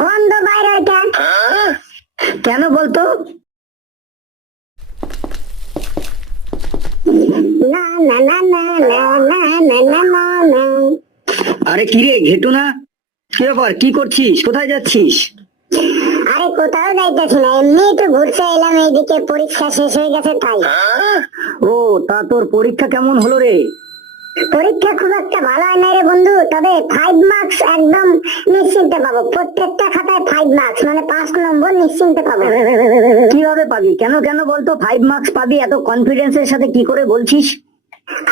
গন্ধ বাইরে ওইটা কেন বলতো? না না না না না না না না না না। আরে কি রে ঘেটু না? কি ব্যাপার? কি করছিস? কোথায় যাচ্ছিস? আরে কোথাও যাইতেছি না এমনি তো ঘুরতে এলাম এইদিকে পরীক্ষা শেষ হয়ে গেছে তাই। ও তা তোর পরীক্ষা কেমন হলো রে? পরীক্ষা খুব একটা ভালো হয় না রে বন্ধু। তবে ফাইভ মার্কস একদম নিশ্চিন্তে পাবো। প্রত্যেকটা খাতায় ফাইভ মার্কস মানে পাঁচ নম্বর নিশ্চিন্তে পাবো। কীভাবে পাবি? কেন কেন বলতো ফাইভ মার্কস পাবি? এত কনফিডেন্সের সাথে কি করে বলছিস?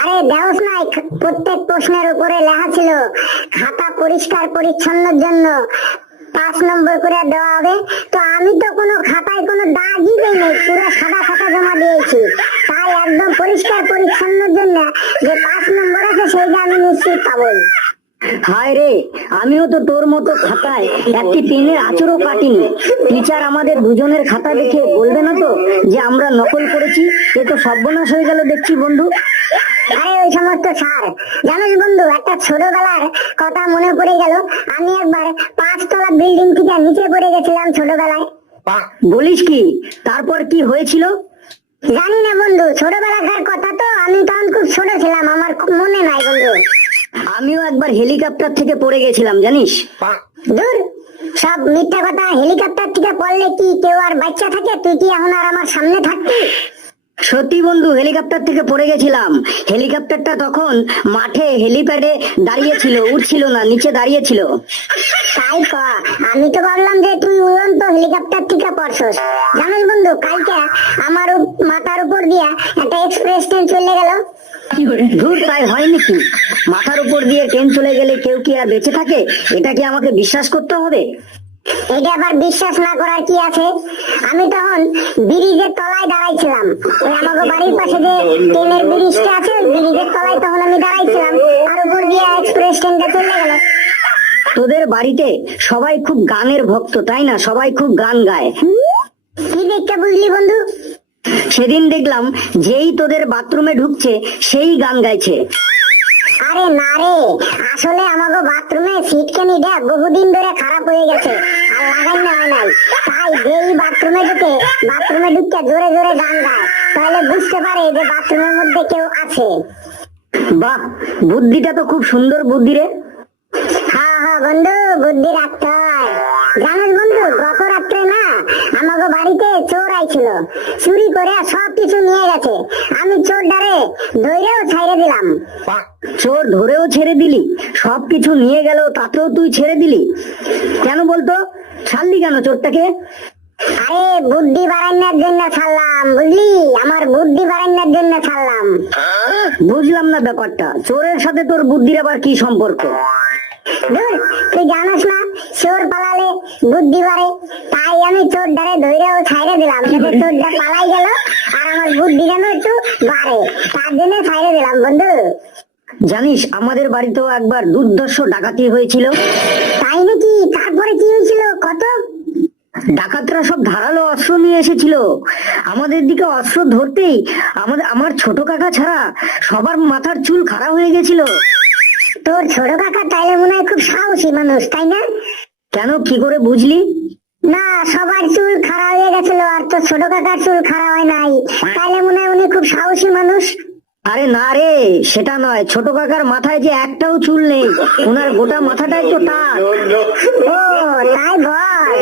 আরে দেওস নাই প্রত্যেক প্রশ্নের উপরে লেখা ছিল খাতা পরিষ্কার পরিচ্ছন্নর জন্য পাঁচ নম্বর করে দেওয়া হবে। তো আমি তো কোনো খাতায় কোনো দাগই দেই নাই পুরো সাদা খাতা জমা দিয়েছি তাই একদম পরিষ্কার পরিচ্ছন্নর জন্য যে পাঁচ নম্বর আছে সেইটা আমি নিশ্চিত পাবোই হায় রে, আমিও তো তোর মতো খাতায় একটি পেনের আচরও কাটিনি। টিচার আমাদের দুজনের খাতা দেখে বলবে না তো যে আমরা নকল করেছি? এ তো সর্বনাশ হয়ে গেল দেখছি বন্ধু। আরে ওই সমস্ত স্যার, জানিস বন্ধু, একটা ছোটবেলার কথা মনে পড়ে গেল। আমি একবার পাঁচতলা বিল্ডিং থেকে নিচে পড়ে গেছিলাম ছোটবেলায়। বলিস কি? তারপর কি হয়েছিল? জানি না বন্ধু, ছোটবেলাকার কথা তো আমি তখন খুব ছোট ছিলাম, আমার খুব মনে নাই বন্ধু। আমিও একবার হেলিকপ্টার থেকে পড়ে গেছিলাম জানিস? দূর সব মিথ্যা কথা হেলিকপ্টার থেকে পড়লে কি কেউ আর বাচ্চা থাকে? তুই কি এখন আর আমার সামনে থাকবি? সত্যি বন্ধু হেলিকপ্টার থেকে পড়ে গেছিলাম। হেলিকপ্টারটা তখন মাঠে হেলিপ্যাডে দাঁড়িয়ে ছিল উঠছিল না নিচে দাঁড়িয়ে ছিল তাই ক আমি তো ভাবলাম যে তুই উড়ন্ত হেলিকপ্টার থেকে পড়ছস। জানিস বন্ধু কালকে আমার মাথার উপর দিয়া একটা এক্সপ্রেস ট্রেন চলে গেল। ধুর তাই হয় নাকি মাথার উপর দিয়ে ট্রেন চলে গেলে কেউ কি আর বেঁচে থাকে? এটা কি আমাকে বিশ্বাস করতে হবে? এটা আবার বিশ্বাস না করার কি আছে? আমি তখন ব্রিজের তলায় দাঁড়াইছিলাম। ওই বাড়ির পাশে যে ট্রেনের ব্রিজটা আছে ব্রিজের তলায় তখন আমি দাঁড়াইছিলাম। আর উপর দিয়ে এক্সপ্রেস ট্রেনটা চলে গেল। তোদের বাড়িতে সবাই খুব গানের ভক্ত তাই না? সবাই খুব গান গায়। কি দেখতে বুঝলি বন্ধু? সেদিন দেখলাম যেই তোদের বাথরুমে ঢুকছে সেই গান গাইছে। আরে না রে আসলে আমাকে বাথরুমে সিট কেনিটা বহুদিন ধরে খারাপ হয়ে গেছে আর লাগাই না হয় নাই। তাই যেই বাথরুমে ঢুকে বাথরুমে ঢুকে জোরে জোরে গান গায়। তাহলে বুঝতে পারে যে বাথরুমের মধ্যে কেউ আছে। বাহ বুদ্ধিটা তো খুব সুন্দর বুদ্ধি রে। হ্যাঁ হ্যাঁ বন্ধু বুদ্ধি রাখতে হয় জানিস বন্ধু আমাকে বাড়িতে চোর আইছিল। চুরি করে সব কিছু নিয়ে গেছে। আমি চোর ডারে ধৈরেও দিলাম। চোর ধরেও ছেড়ে দিলি। সবকিছু নিয়ে গেল তাতেও তুই ছেড়ে দিলি। কেন বলতো? ছাড়লি কেন চোরটাকে? আরে বুদ্ধি বাড়ানোর জন্য ছাড়লাম বুঝলি? আমার বুদ্ধি বাড়ানোর জন্য ছাড়লাম। বুঝলাম না ব্যাপারটা। চোরের সাথে তোর বুদ্ধির আবার কি সম্পর্ক? ধুর, তুই জানিস না চোর পালালে বুদ্ধি বাড়ে। তাই আমি চোর ডারে ধৈরেও ছাইড়ে দিলাম। পালাই গেল আর আমার বুদ্ধি যেন একটু বাড়ে। তার জন্য ছাইড়ে দিলাম বন্ধু। জানিস আমাদের বাড়িতেও একবার দুর্দর্শ ডাকাতি হয়েছিল। তাই নাকি? তারপরে কি হয়েছিল? কত? ডাকাতরা সব ধারালো অস্ত্র নিয়ে এসেছিল। আমাদের দিকে অস্ত্র ধরতেই আমাদের আমার ছোট কাকা ছাড়া সবার মাথার চুল খারাপ হয়ে গেছিল। তোর ছোট কাকা তাইলে মনে হয় খুব সাহসী মানুষ, তাই না? কেন, কি করে বুঝলি? না, সবার চুল খারাপ হয়ে গেছিল আর তোর ছোট কাকার চুল খারাপ হয় নাই। তাইলে মনে হয় উনি খুব সাহসী মানুষ। আরে না রে সেটা নয়। ছোট কাকার মাথায় যে একটাও চুল নেই ওনার গোটা মাথাটাই তো টাক। ও তাই বল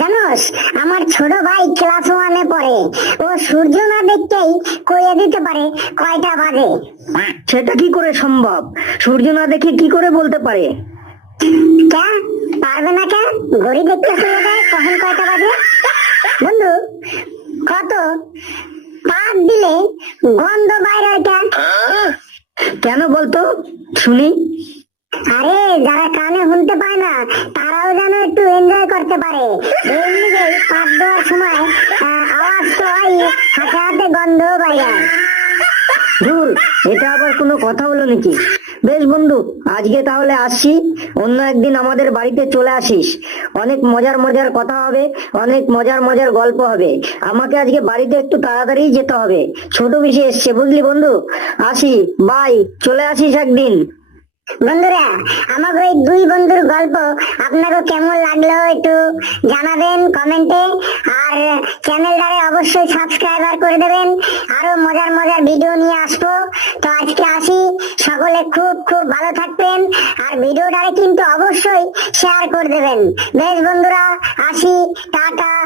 জানোস আমার ছোট ভাই ক্লাস ওয়ানে পড়ে। ও সূর্য না দেখতেই কইয়ে দিতে পারে কয়টা বাজে। সেটা কি করে সম্ভব? সূর্য না দেখে কি করে বলতে পারে? কে? পারবে না কে? ঘড়ি দেখতে কখন কয়টা বাজে? বন্ধু কত? দিলে গন্ধ বাইরে ওইটা কেন? বলতো? শুনি। আরে, যারা কানে শুনতে পায় না, তারাও যেন একটু এনজয় করতে পারে। দেওয়ার সময় আওয়াজ তো হয়, হাতে হাতে গন্ধ বাইরে দূর এটা আবার কোনো কথা হলো নাকি? বেশ বন্ধু, আজকে তাহলে আসছি। অন্য একদিন আমাদের বাড়িতে চলে আসিস। অনেক মজার মজার কথা হবে, অনেক মজার মজার গল্প হবে। আমাকে আজকে বাড়িতে একটু তাড়াতাড়ি যেতে হবে। ছোট বিষয় এসছে, বুঝলি বন্ধু? আসি বাই চলে আসিস একদিন। বন্ধুরা, আমাকে এই দুই বন্ধুর গল্প আপনাকে কেমন লাগল একটু জানাবেন কমেন্টে। আর চ্যানেলটারে অবশ্যই সাবস্ক্রাইবার করে দেবেন। আরও মজার মজার ভিডিও নিয়ে আসব। সকলে খুব খুব ভালো থাকবেন। আর ভিডিওটারে কিন্তু অবশ্যই শেয়ার করে দেবেন। বেশ বন্ধুরা, আসি, টাটা।